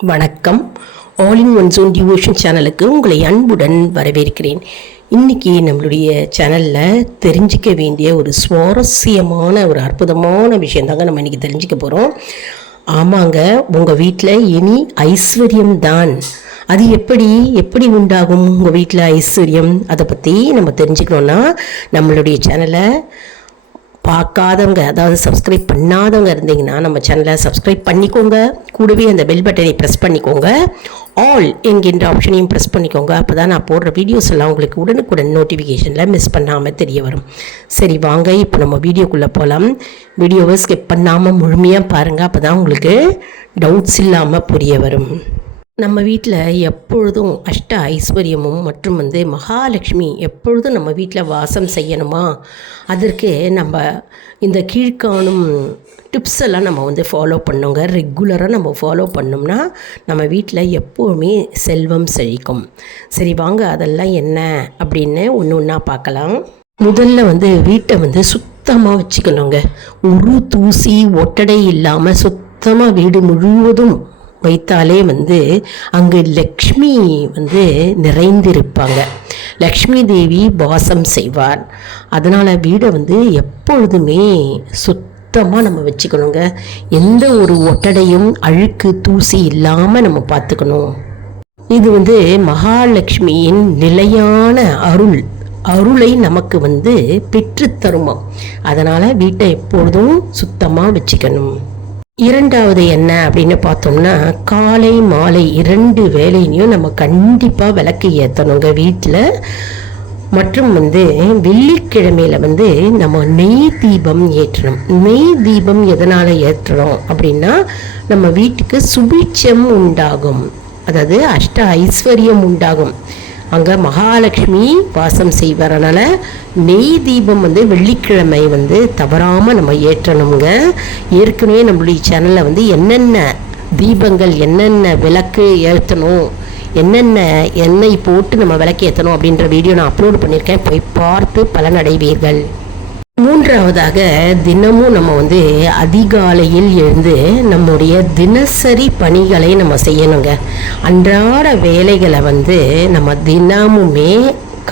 வணக்கம். All in one zone devotion சேனலுக்கு உங்களை அன்புடன் வரவேற்கிறேன். இன்றைக்கி நம்மளுடைய சேனலில் தெரிஞ்சிக்க வேண்டிய ஒரு சுவாரஸ்யமான ஒரு அற்புதமான விஷயந்தாங்க நம்ம இன்றைக்கி தெரிஞ்சிக்க போகிறோம். ஆமாங்க, உங்கள் வீட்டில் இனி ஐஸ்வர்யம் தான். அது எப்படி உண்டாகும் உங்கள் வீட்டில் ஐஸ்வர்யம்? அதை பற்றி நம்ம தெரிஞ்சுக்கணுன்னா நம்மளுடைய சேனலை பார்க்காதவங்க, அதாவது சப்ஸ்கிரைப் பண்ணாதவங்க இருந்தீங்கன்னா நம்ம சேனலை சப்ஸ்கிரைப் பண்ணிக்கோங்க. கூடவே அந்த பெல் பட்டனை ப்ரெஸ் பண்ணிக்கோங்க. ஆல் என்கின்ற ஆப்ஷனையும் ப்ரெஸ் பண்ணிக்கோங்க. அப்போ தான் நான் போடுற வீடியோஸ் எல்லாம் உங்களுக்கு உடனுக்குடன் நோட்டிஃபிகேஷனில் மிஸ் பண்ணாமல் தெரிய வரும். சரி வாங்க, இப்போ நம்ம வீடியோக்குள்ளே போகலாம். வீடியோவை ஸ்கிப் பண்ணாமல் முழுமையாக பாருங்கள். அப்போ தான் உங்களுக்கு டவுட்ஸ் இல்லாமல் புரிய வரும். நம்ம வீட்டில் எப்பொழுதும் அஷ்ட ஐஸ்வர்யமும் மற்றும் மகாலட்சுமி எப்பொழுதும் நம்ம வீட்டில் வாசம் செய்யணுமா? அதற்கு நம்ம இந்த கீழ்காணும் டிப்ஸ் எல்லாம் நம்ம ஃபாலோ பண்ணுங்க. ரெகுலராக நம்ம ஃபாலோ பண்ணோம்னா நம்ம வீட்டில் எப்போவுமே செல்வம் செழிக்கும். சரி வாங்க, அதெல்லாம் என்ன அப்படின்னு ஒன்று ஒன்றா பார்க்கலாம். முதல்ல வீட்டை சுத்தமாக வச்சுக்கணுங்க. ஒரு தூசி ஒட்டடை இல்லாமல் சுத்தமாக வீடு முழுவதும் வைத்தாலே அங்கு லக்ஷ்மி நிறைந்திருப்பாங்க. லக்ஷ்மி தேவி வாசம் செய்வார். அதனால் வீடை எப்பொழுதுமே சுத்தமாக நம்ம வச்சுக்கணுங்க. எந்த ஒரு ஒட்டடையும் அழுக்கு தூசி இல்லாமல் நம்ம பார்த்துக்கணும். இது மகாலட்சுமியின் நிலையான அருளை நமக்கு பெற்றுத்தருமா. அதனால் வீட்டை எப்பொழுதும் சுத்தமாக வச்சுக்கணும். இரண்டாவது என்ன அப்படின்னு பார்த்தோம்னா, காலை மாலை 2 வேளையிலையும் நம்ம கண்டிப்பாக விளக்கு ஏற்றணுங்க வீட்டில். மற்றும் வெள்ளிக்கிழமையில் நம்ம நெய் தீபம் ஏற்றணும். நெய் தீபம் எதனால் ஏற்றணும் அப்படின்னா, நம்ம வீட்டுக்கு சுபிட்சம் உண்டாகும், அதாவது அஷ்ட ஐஸ்வர்யம் உண்டாகும். அங்கே மகாலட்சுமி வாசம் செய்வாரனால நெய் தீபம் வெள்ளிக்கிழமை தவறாமல் நம்ம ஏற்றணுங்க. ஏற்கனவே நம்மளுடைய சேனலில் என்னென்ன தீபங்கள், என்னென்ன விளக்கு ஏற்றணும், என்னென்ன எண்ணெய் போட்டு நம்ம விளக்கு ஏற்றணும் அப்படின்ற வீடியோ நான் அப்லோட் பண்ணியிருக்கேன். போய் பார்த்து பலனடைவீர்கள். மூன்றாவதாக, தினமும் நம்ம அதிகாலையில் எழுந்து நம்முடைய தினசரி பணிகளை நம்ம செய்யணுங்க. அன்றாட வேலைகளை நம்ம தினமுமே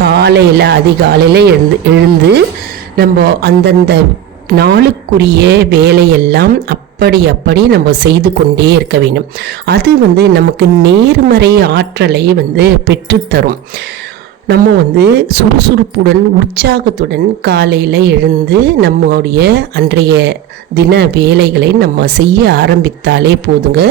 காலையில் அதிகாலையில் எழுந்து நம்ம அந்தந்த நாளுக்குரிய வேலையெல்லாம் அப்படி நம்ம செய்து கொண்டே இருக்க வேண்டும். அது நமக்கு நேர்மறை ஆற்றலை பெற்றுத்தரும். நம்ம சுறுசுறுப்புடன் உற்சாகத்துடன் காலையில் எழுந்து நம்முடைய அன்றைய தின வேலைகளை நம்ம செய்ய ஆரம்பித்தாலே போதுங்க.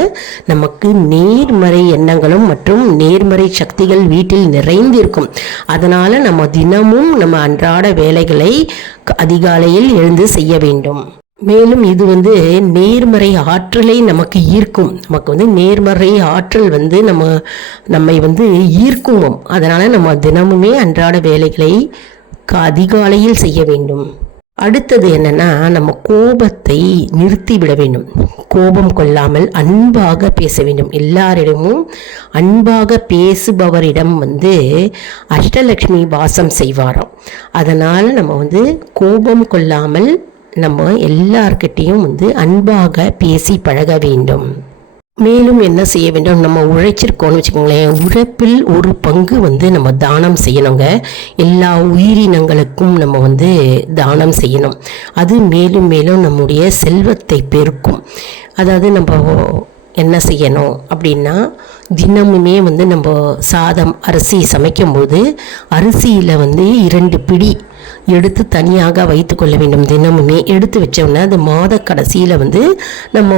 நமக்கு நேர்மறை எண்ணங்களும் மற்றும் நேர்மறை சக்திகள் வீட்டில் நிறைந்திருக்கும். அதனால் நம்ம தினமும் நம்ம அன்றாட வேலைகளை அதிகாலையில் எழுந்து செய்ய வேண்டும். மேலும் இது நேர்மறை ஆற்றலை நமக்கு ஈர்க்கும். நமக்கு நேர்மறை ஆற்றல் நம்மை ஈர்க்கும். அதனால் நம்ம தினமுமே அன்றாட வேலைகளை அதிகாலையில் செய்ய வேண்டும். அடுத்தது என்னன்னா, நம்ம கோபத்தை நிறுத்திவிட வேண்டும். கோபம் கொள்ளாமல் அன்பாக பேச வேண்டும். எல்லாரிடமும் அன்பாக பேசுபவரிடம் அஷ்டலக்ஷ்மி வாசம் செய்வாராம். அதனால் நம்ம கோபம் கொள்ளாமல் நம்ம எல்லார்கிட்டையும் அன்பாக பேசி பழக வேண்டும். மேலும் என்ன செய்ய வேண்டும், நம்ம உழைச்சிருக்கோம்னு வச்சுக்கோங்களேன், உழைப்பில் ஒரு பங்கு நம்ம தானம் செய்யணுங்க. எல்லா உயிரினங்களுக்கும் நம்ம தானம் செய்யணும். அது மேலும் மேலும் நம்முடைய செல்வத்தை பெருக்கும். அதாவது நம்ம என்ன செய்யணும் அப்படின்னா, தினமுமே நம்ம சாதம் அரிசி சமைக்கும்போது அரிசியில் 2 பிடி எடுத்து தனியாக வைத்து கொள்ள வேண்டும். தினமுமே எடுத்து வச்சோம்னா அது மாத கடைசியில் நம்ம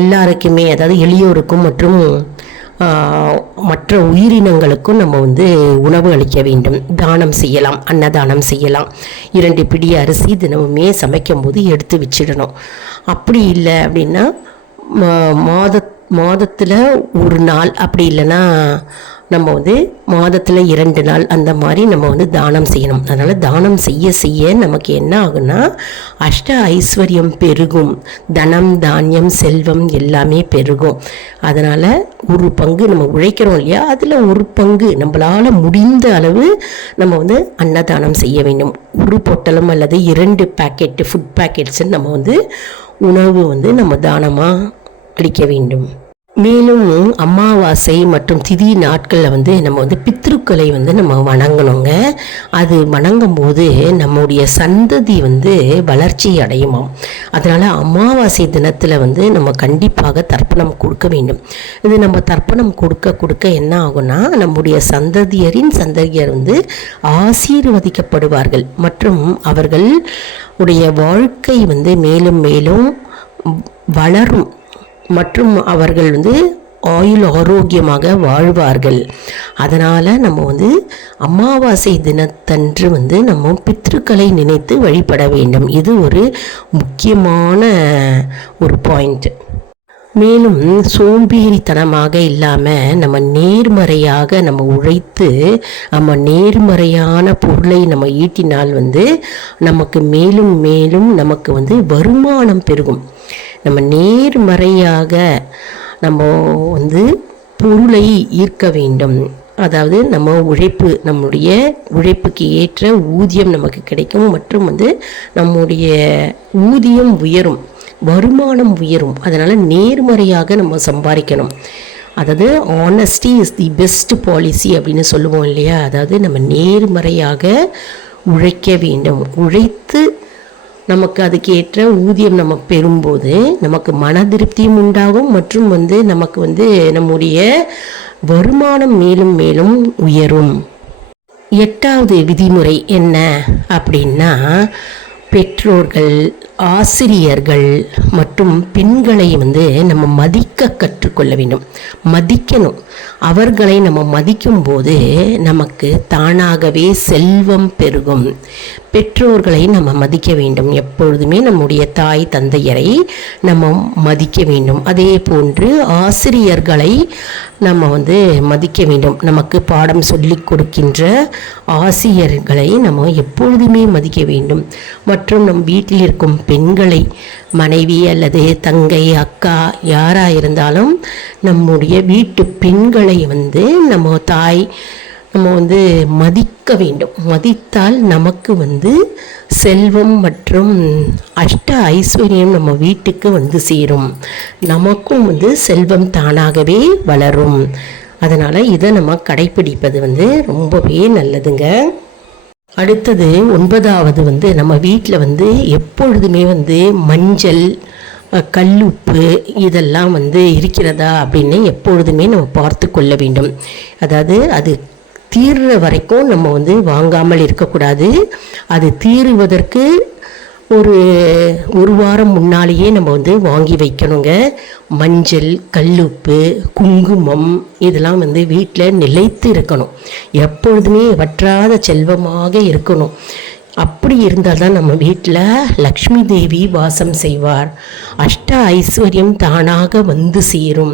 எல்லாருக்குமே, அதாவது எளியோருக்கும் மற்றும் மற்ற உயிரினங்களுக்கும் நம்ம உணவு அளிக்க வேண்டும். தானம் செய்யலாம், அன்னதானம் செய்யலாம். 2 பிடி அரிசி தினமுமே சமைக்கும்போது எடுத்து வச்சிடணும். அப்படி இல்லை அப்படின்னா மாதத்தில் ஒரு நாள், அப்படி இல்லைன்னா நம்ம மாதத்தில் 2 நாள் அந்த மாதிரி நம்ம தானம் செய்யணும். அதனால் தானம் செய்ய செய்ய நமக்கு என்ன ஆகுன்னா, அஷ்ட ஐஸ்வர்யம் பெருகும். தனம் தானியம் செல்வம் எல்லாமே பெருகும். அதனால் ஒரு பங்கு நம்ம உழைக்கிறோம் இல்லையா, அதில் ஒரு பங்கு நம்மளால் முடிந்த அளவு நம்ம அன்னதானம் செய்ய வேண்டும். ஒரு பொட்டலம் அல்லது 2 பேக்கெட்டு ஃபுட் பேக்கெட்ஸ் நம்ம உணவு நம்ம தானமாக அளிக்க வேண்டும். மேலும் அமாவாசை மற்றும் திதி நாட்களில் வந்து நம்ம வந்து பித்ருக்களை வந்து நம்ம வணங்கணுங்க. அது வணங்கும் போது நம்முடைய சந்ததி வந்து வளர்ச்சி அடையுமாம். அதனால் அமாவாசை தினத்தில் வந்து நம்ம கண்டிப்பாக தர்ப்பணம் கொடுக்க வேண்டும். இது நம்ம தர்ப்பணம் கொடுக்க கொடுக்க என்ன ஆகும்னா நம்முடைய சந்ததியர் வந்து ஆசீர்வதிக்கப்படுவார்கள் மற்றும் அவர்கள் உடைய வாழ்க்கை வந்து மேலும் மேலும் வளரும் மற்றும் அவர்கள் வந்து ஆரோக்கியமாக வாழ்வார்கள். அதனால் நம்ம வந்து அமாவாசை தினத்தன்று வந்து நம்ம பித்ருக்களை நினைத்து வழிபட வேண்டும். இது ஒரு முக்கியமான ஒரு பாயிண்ட். மேலும் சோம்பேறித்தனமாக இல்லாமல் நம்ம நேர்மறையாக நம்ம உழைத்து நம்ம நேர்மறையான பொருளை நம்ம ஈட்டினால் வந்து நமக்கு மேலும் மேலும் நமக்கு வந்து வருமானம் பெருகும். நம்ம நேர்மறையாக நம்ம வந்து பொருளை ஈர்க்க வேண்டும். அதாவது நம்ம நம்முடைய உழைப்புக்கு ஏற்ற ஊதியம் நமக்கு கிடைக்கும் மற்றும் வந்து நம்முடைய ஊதியம் உயரும், வருமானம் உயரும். அதனால் நேர்மறையாக நம்ம சம்பாதிக்கணும். அதாவது honesty is the best policy அப்படின்னு சொல்லுவோம் இல்லையா. அதாவது நம்ம நேர்மறையாக உழைக்க வேண்டும். உழைத்து நமக்கு அதுக்கேற்ற ஊதியம் நம்ம பெறும்போது நமக்கு மன திருப்தியும் உண்டாகும் மற்றும் வந்து நமக்கு வந்து நம்முடைய வருமானம் மேலும் மேலும் உயரும். 8வது விதிமுறை என்ன அப்படின்னா, பெற்றோர்கள், ஆசிரியர்கள் மற்றும் பெண்களை வந்து நம்ம மதிக்க கற்றுக்கொள்ள வேண்டும். மதிக்கணும். அவர்களை நம்ம மதிக்கும் போது நமக்கு தானாகவே செல்வம் பெருகும். பெற்றோர்களை நம்ம மதிக்க வேண்டும். எப்பொழுதுமே நம்முடைய தாய் தந்தையரை நம்ம மதிக்க வேண்டும். அதே போன்று ஆசிரியர்களை நம்ம வந்து மதிக்க வேண்டும். நமக்கு பாடம் சொல்லி கொடுக்கின்ற ஆசிரியர்களை நம்ம எப்பொழுதுமே மதிக்க வேண்டும். மற்றும் நம் வீட்டில் இருக்கும் பெண்களை, மனைவி அல்லது தங்கை, அக்கா யாராக இருந்தாலும் நம்முடைய வீட்டு பெண்களை வந்து நம்ம வந்து மதிக்க வேண்டும். மதித்தால் நமக்கு வந்து செல்வம் மற்றும் அஷ்ட ஐஸ்வர்யம் நம்ம வீட்டுக்கு வந்து சேரும். நமக்கும் வந்து செல்வம் தானாகவே வளரும். அதனால் இதை நம்ம கடைப்பிடிப்பது வந்து ரொம்பவே நல்லதுங்க. அடுத்தது 9வது வந்து நம்ம வீட்டில் வந்து எப்பொழுதுமே வந்து மஞ்சள், கல்லுப்பு இதெல்லாம் வந்து இருக்கிறதா அப்படின்னு எப்பொழுதுமே நம்ம பார்த்து கொள்ள வேண்டும். அதாவது அது தீர்ற வரைக்கும் நம்ம வந்து வாங்காமல் இருக்கக்கூடாது. அது தீருவதற்கு ஒரு வாரம் முன்னாலேயே நம்ம வந்து வாங்கி வைக்கணுங்க. மஞ்சள், கல்லுப்பு, குங்குமம் இதெல்லாம் வந்து வீட்டில் நிலைத்து இருக்கணும். எப்பொழுதுமே வற்றாத செல்வமாக இருக்கணும். அப்படி இருந்தால் தான் நம்ம வீட்டில் லக்ஷ்மி தேவி வாசம் செய்வார். அஷ்ட ஐஸ்வர்யம் தானாக வந்து சேரும்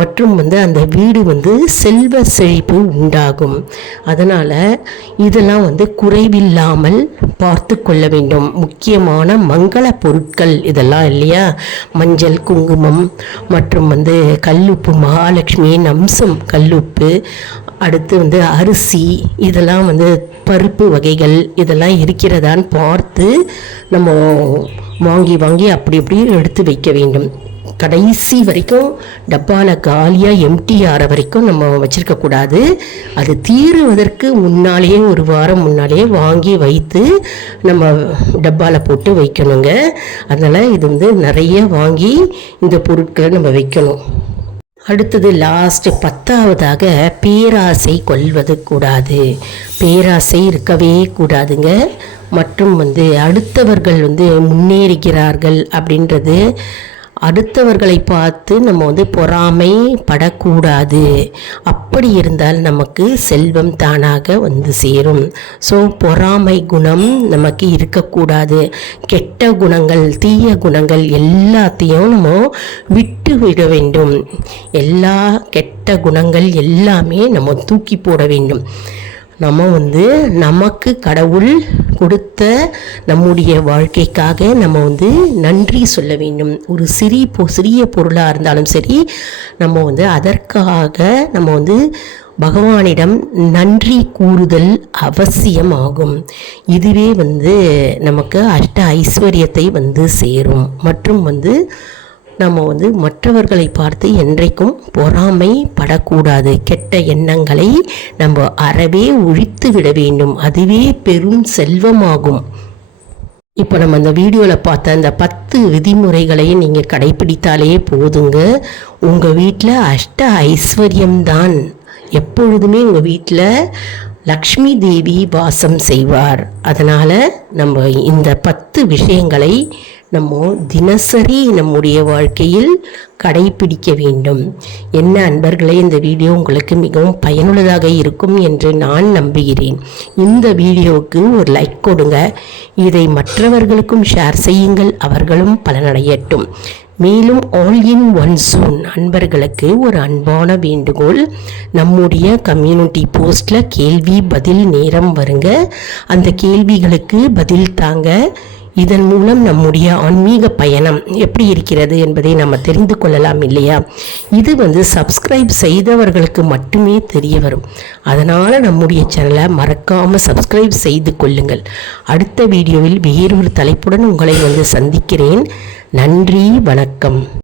மற்றும் வந்து அந்த வீடு வந்து செல்வ செழிப்பு உண்டாகும். அதனால் இதெல்லாம் வந்து குறைவில்லாமல் பார்த்து கொள்ள வேண்டும். முக்கியமான மங்கள பொருட்கள் இதெல்லாம் இல்லையா, மஞ்சள், குங்குமம் மற்றும் வந்து கல்லுப்பு, மகாலட்சுமியின் அம்சம் கல்லுப்பு. அடுத்து வந்து அரிசி, இதெல்லாம் வந்து பருப்பு வகைகள் இதெல்லாம் இருக்கிறதான்னு பார்த்து நம்ம வாங்கி அப்படி எடுத்து வைக்க வேண்டும். கடைசி வரைக்கும் டப்பாவில் காலியாக எம்டி ஆகிற வரைக்கும் நம்ம வச்சுருக்கக்கூடாது. அது தீருவதற்கு முன்னாலேயே ஒரு வாரம் முன்னாலேயே வாங்கி வைத்து நம்ம டப்பாவில் போட்டு வைக்கணுங்க. அதனால் இது வந்து நிறைய வாங்கி இந்த பொருட்களை நம்ம வைக்கணும். அடுத்தது லாஸ்ட் 10வதாக பேராசை கொள்வது கூடாது. பேராசை இருக்கவே கூடாதுங்க. மற்றும் வந்து அடுத்தவர்கள் வந்து முன்னேறுகிறார்கள் அப்படின்றது, அடுத்தவர்களை பார்த்து நம்ம வந்து பொறாமைப்படக்கூடாது. அப்படி இருந்தால் நமக்கு செல்வம் தானாக வந்து சேரும். ஸோ பொறாமை குணம் நமக்கு இருக்கக்கூடாது. கெட்ட குணங்கள், தீய குணங்கள் எல்லாத்தையும் நம்ம விட்டு விட வேண்டும். எல்லா கெட்ட குணங்கள் எல்லாமே நம்ம தூக்கி போட வேண்டும். நம்ம வந்து நமக்கு கடவுள் கொடுத்த நம்முடைய வாழ்க்கைக்காக நம்ம வந்து நன்றி சொல்ல வேண்டும். ஒரு சிறிய பொருளாக இருந்தாலும் சரி, நம்ம வந்து அதற்காக நம்ம வந்து பகவானிடம் நன்றி கூறுதல் அவசியமாகும். இதுவே வந்து நமக்கு அஷ்ட ஐஸ்வர்யத்தை வந்து சேரும் மற்றும் வந்து நம்ம வந்து மற்றவர்களை பார்த்து என்றைக்கும் பொறாமைப்படக்கூடாது. கெட்ட எண்ணங்களை நம்ம அறவே ஒழித்து விட வேண்டும். அதுவே பெரும் செல்வமாகும். இப்போ நம்ம அந்த வீடியோவில் பார்த்த அந்த 10 விதிமுறைகளை நீங்கள் கடைப்பிடித்தாலே போதுங்க. உங்கள் வீட்டில் அஷ்ட ஐஸ்வர்யம்தான். எப்பொழுதுமே உங்கள் வீட்டில் லக்ஷ்மி தேவி வாசம் செய்வார். அதனால் நம்ம இந்த 10 விஷயங்களை நம்ம தினசரி நம்முடைய வாழ்க்கையில் கடைபிடிக்க வேண்டும். என்ன அன்பர்களே, இந்த வீடியோ உங்களுக்கு மிகவும் பயனுள்ளதாக இருக்கும் என்று நான் நம்புகிறேன். இந்த வீடியோவுக்கு ஒரு லைக் கொடுங்க. இதை மற்றவர்களுக்கும் ஷேர் செய்யுங்கள், அவர்களும் பலனடையட்டும். மேலும் ஆல் இன் ஒன் ஜோன் அன்பர்களுக்கு ஒரு அன்பான வேண்டுகோள். நம்முடைய கம்யூனிட்டி போஸ்டில் கேள்வி பதில் நேரம் வருங்க. அந்த கேள்விகளுக்கு பதில் தாங்க. இதன் மூலம் நம்முடைய ஆன்மீக பயணம் எப்படி இருக்கிறது என்பதை நம்ம தெரிந்து கொள்ளலாம் இல்லையா? இது வந்து சப்ஸ்கிரைப் செய்தவர்களுக்கு மட்டுமே தெரிய வரும். அதனால் நம்முடைய சேனலை மறக்காமல் சப்ஸ்கிரைப் செய்து கொள்ளுங்கள். அடுத்த வீடியோவில் வேறொரு தலைப்புடன் உங்களை வந்து சந்திக்கிறேன். நன்றி, வணக்கம்.